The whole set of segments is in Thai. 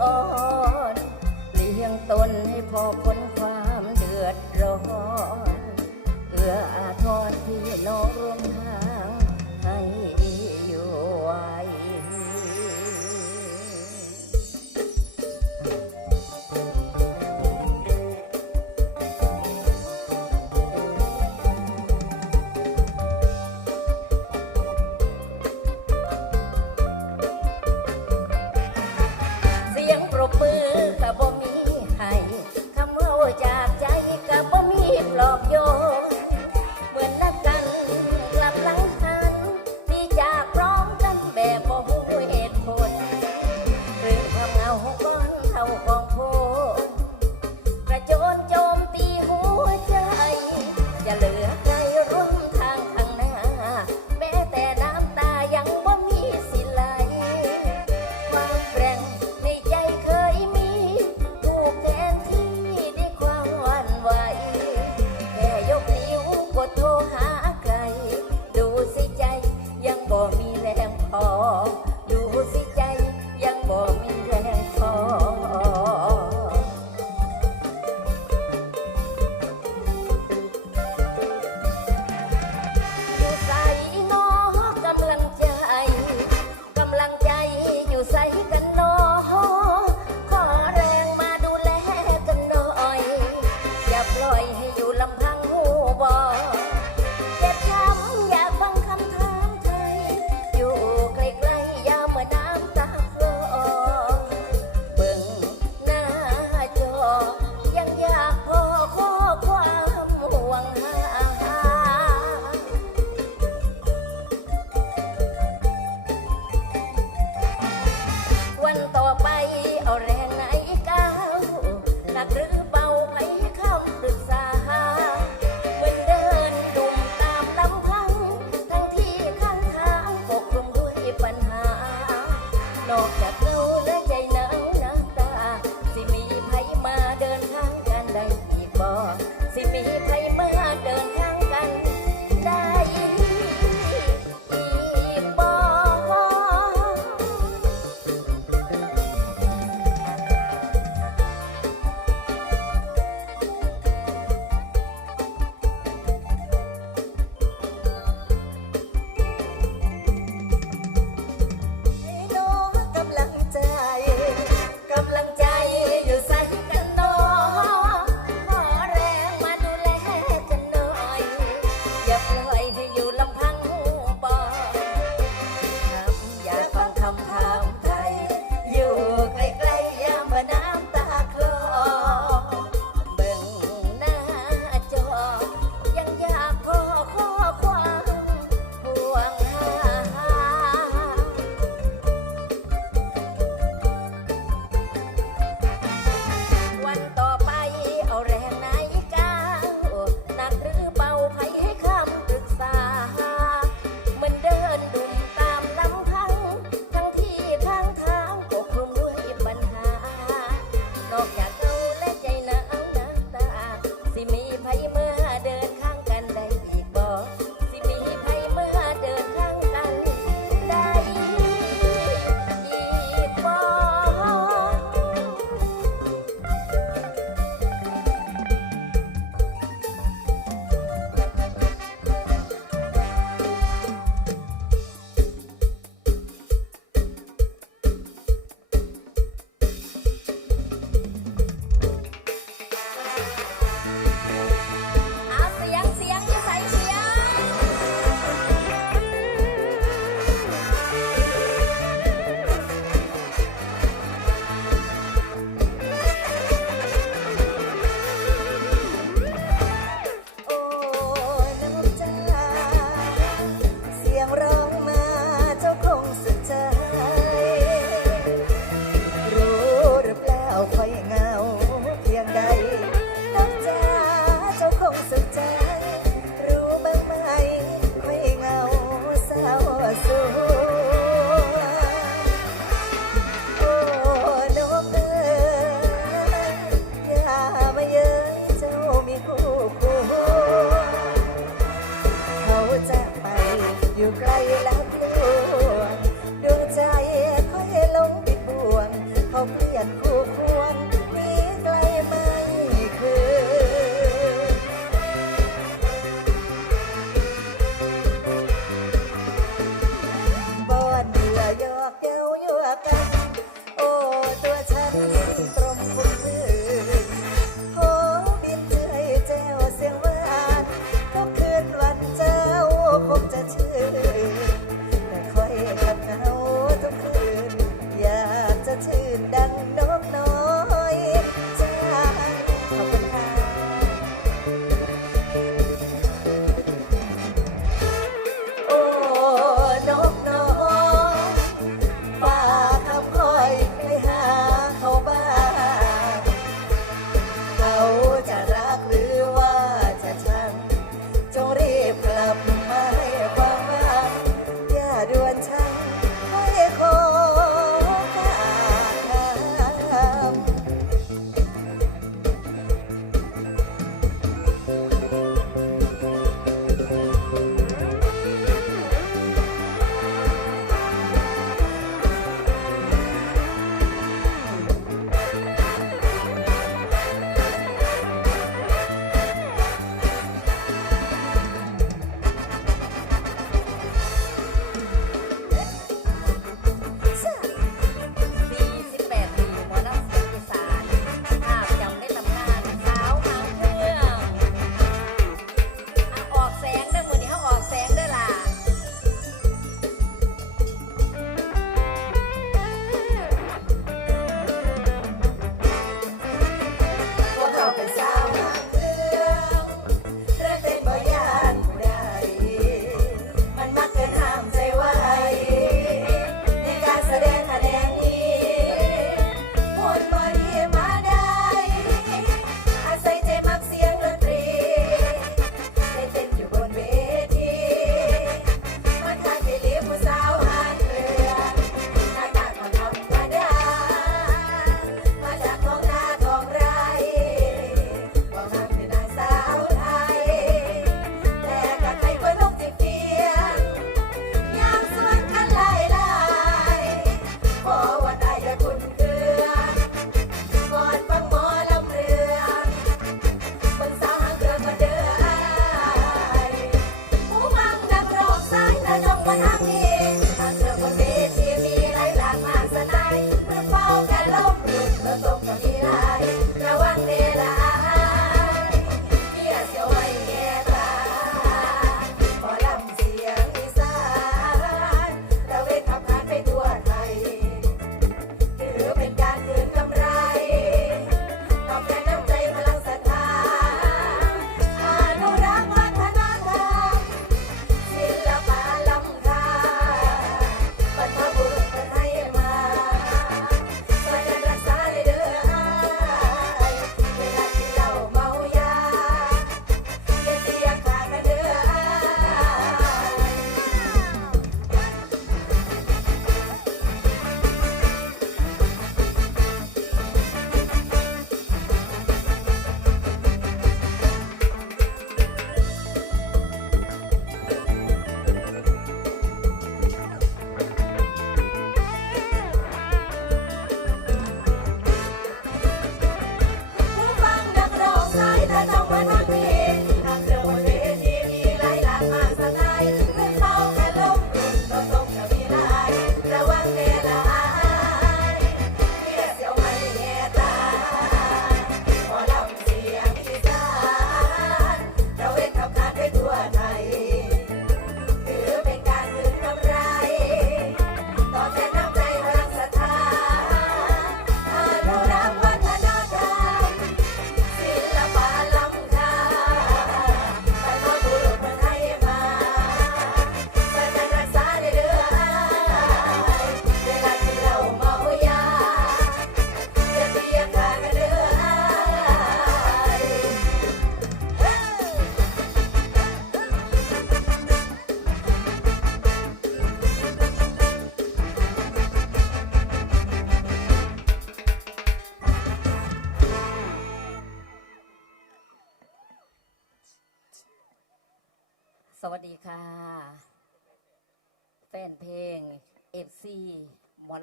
อนเลี้ยงตนให้พอพ้นความเดือดร้อน เอื้ออาทรพี่น้องร่วมทาง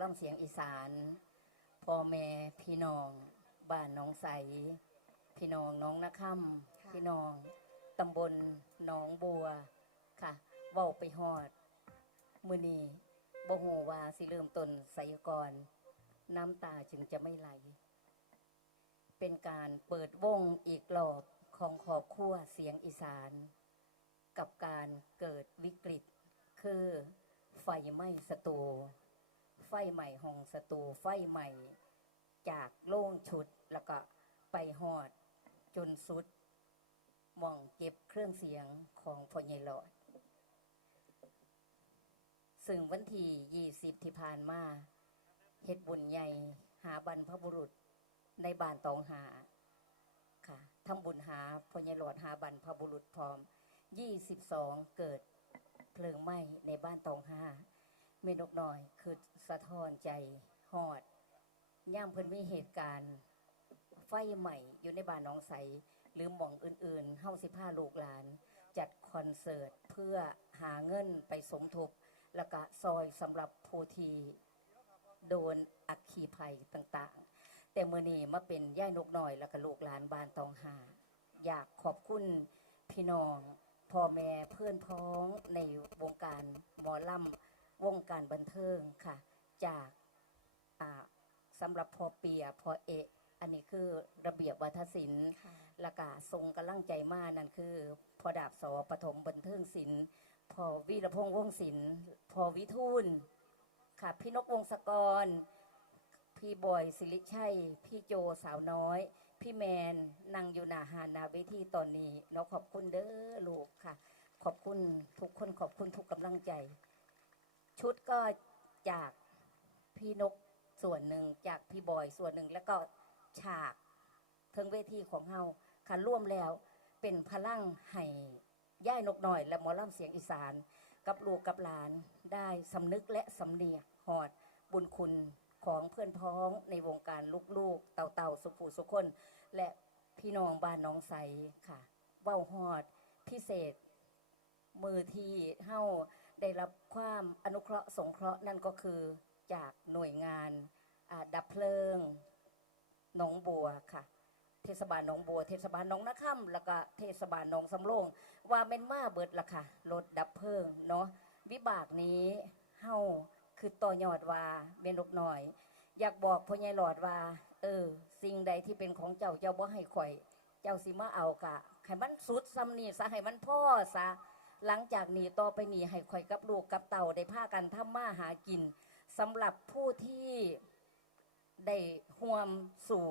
หมอลำเสียงอีสานพ่อแม่พี่น้อง บ้านหน้องใส พี่น้องน้องนาค่ำพี่น้องตำบลหนองบัวค่ะเว้าไปฮอด มือนีบ่ฮู้ว่าสิเริ่มต้นไสก่อนน้ำตาจึงจะไม่ไหล เป็นการเปิดวงอีกรอบของครอบครัวเสียงอีสาน กับการเกิดวิกฤต คือไฟไหม้สตู ไฟใหม่ห้องสตูไฟใหม่ จากโล่งชุดแล้วก็ไปหอด จนสุดมองเก็บเครื่องเสียงของพ่อใหญ่หลอด ซึ่งวันที่20ที่ผ่านมาเฮ็ดบุญใหญ่หาบรรพบุรุษในบ้านตองหาค่ะทำบุญหาพ่อใหญ่หลอดหาบรรพบุรุษพร้อม22เกิดเพลิงไหม้ในบ้านตองหา เมนกน้อย คือสะท้อนใจหอด ย่ามเพิ่นมีเหตุการณ์ ไฟใหม่อยู่ในบ้านน้องใส หรือหม่องอื่นๆเฮาสิพาลูกหลาน จัดคอนเสิร์ตเพื่อหาเงินไปสมทบ แล้วก็ซอยสำหรับผู้ที่โดนอัคคีภัยต่างๆ แต่เมื่อนี้มาเป็นย่ายนกน้อย แล้วก็ลูกหลานบ้านตองหา อยากขอบคุณพี่น้องพ่อแม่เพื่อนพ้องในวงการหมอลำ วงการบันเทิงค่ะ จากอ่าสำหรับพอเปียพอเอะอันนี้คือระเบียบวัฒนศิลป์ค่ะและกาทรงกำลังใจมากนั่นคือ พอดาบสอปฐมบันเทิงศิลป์พอวีรพงษ์วงศิลป์พอวิทูลค่ะพี่นกวงศกร พี่บอยสิริชัย พี่โจสาวน้อย พี่แมนนั่งอยู่หนาหาหนาเวทีตอนนี้เนาะขอบคุณเด้อลูกค่ะ ขอบคุณทุกคนขอบคุณทุกกำลังใจ ชุดก็จากพี่นกส่วนหนึ่งจากพี่บอยส่วนหนึ่งแล้วก็ฉากเทิงเวทีของเฮาค่ะร่วมแล้วเป็นพลังให้ย่ายนกหน่อย และหมอลำเสียงอีสาน กับลูกกับหลานได้สำนึกและสำเนียหอดบุญคุณของเพื่อนพ้องในวงการลูกๆ เต่าเต่าๆสุภูสุคน และพี่น้องบ้านน้องใสค่ะเว้าหอดพิเศษ มือที่เฮา ได้รับความอนุเคราะห์สงเคราะห์นั่นก็คือจากหน่วยงานดับเพลิงหนองบัวค่ะ เทศบาลหนองบัว เทศบาลหนองนาค่ำแล้วก็เทศบาลหนองสำโรงว่าเมนมาเบิดละค่ะรถดับเพลิงเนาะวิบากนี้เฮาคือต่อยอดว่าเมนกหน่อย อยากบอกพ่อใหญ่หลอดว่า เออ สิ่งใดที่เป็นของเจ้าเจ้าบ่ให้ข่อย เจ้าสิมาเอากะให้มันสุดซ้ำนี่ซะให้มันพ่อซะ หลังจากนี้ต่อไปนี้ให้ข่อยกับลูกกับเต่าได้พากันทำมาหากินสำหรับผู้ที่ได้ห่วมสู่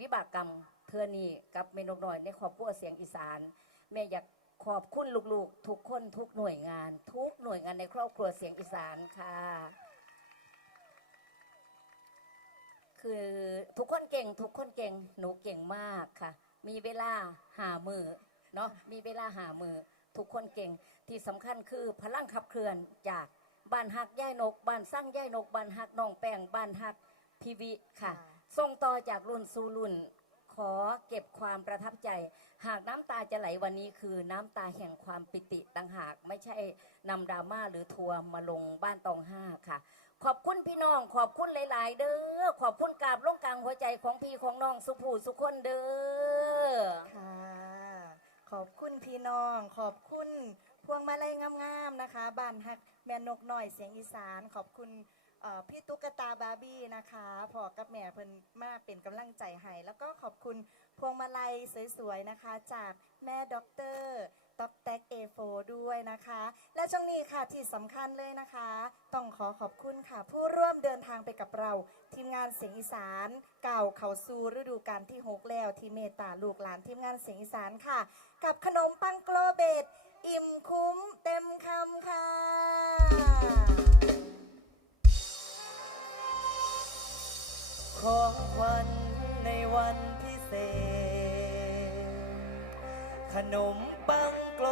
วิบากกรรมเทือนี้กับเมนกน้อยในครอบครัวเสียงอีสาน แม่อยากขอบคุณลูกๆ ทุกคนทุกหน่วยงาน ทุกหน่วยงานในครอบครัวเสียงอีสานค่ะ คือทุกคนเก่ง ทุกคนเก่งหนูเก่งมากค่ะ มีเวลาหามือเนาะมีเวลาหามือ ทุกคนเก่งที่สำคัญคือพลังขับเคลื่อนจากบ้านฮักย่ายนกบ้านสร้างย่ายนกบ้านฮักน้องแป้งบ้านฮักพีวิค่ะส่งต่อจากรุ่นสู่รุ่น ขอเก็บความประทับใจ หากน้ำตาจะไหลวันนี้คือน้ำตาแห่งความปิติต่างหาก ไม่ใช่นำดราม่าหรือทัวร์มาลงบ้านตองห้าค่ะ ขอบคุณพี่น้อง ขอบคุณหลาย ๆ เด้อขอบคุณกราบลงกลางหัวใจของพี่ของน้องสุภูสุคนเด้อค่ะ ขอบคุณพี่น้อง ขอบคุณพวงมาลัยงามๆนะคะบ้านฮักแม่นกหน่อยเสียงอีสาน ขอบคุณเอ่อพี่ตุ๊กตาบาร์บี้นะคะพอกับแม่เพิ่นมาเป็นกำลังใจให้แล้วก็ขอบคุณพวงมาลัยสวยๆนะคะ จากแม่ด็อกเตอร์ ต็อกแท็กเอโฟด้วยนะคะ และช่วงนี้ค่ะที่สำคัญเลยนะคะ ต้องขอขอบคุณค่ะ ผู้ร่วมเดินทางไปกับเรา ทีมงานเสียงอีสานเก่าเขาสู่ฤดูกาลที่ 6 แล้วที่เมตตาลูกหลานทีมงานเสียงอีสานค่ะ กับขนมปังโกลเบต อิ่มคุ้มเต็มคำค่ะของขวัญในวันพิเศษขนมปัง โ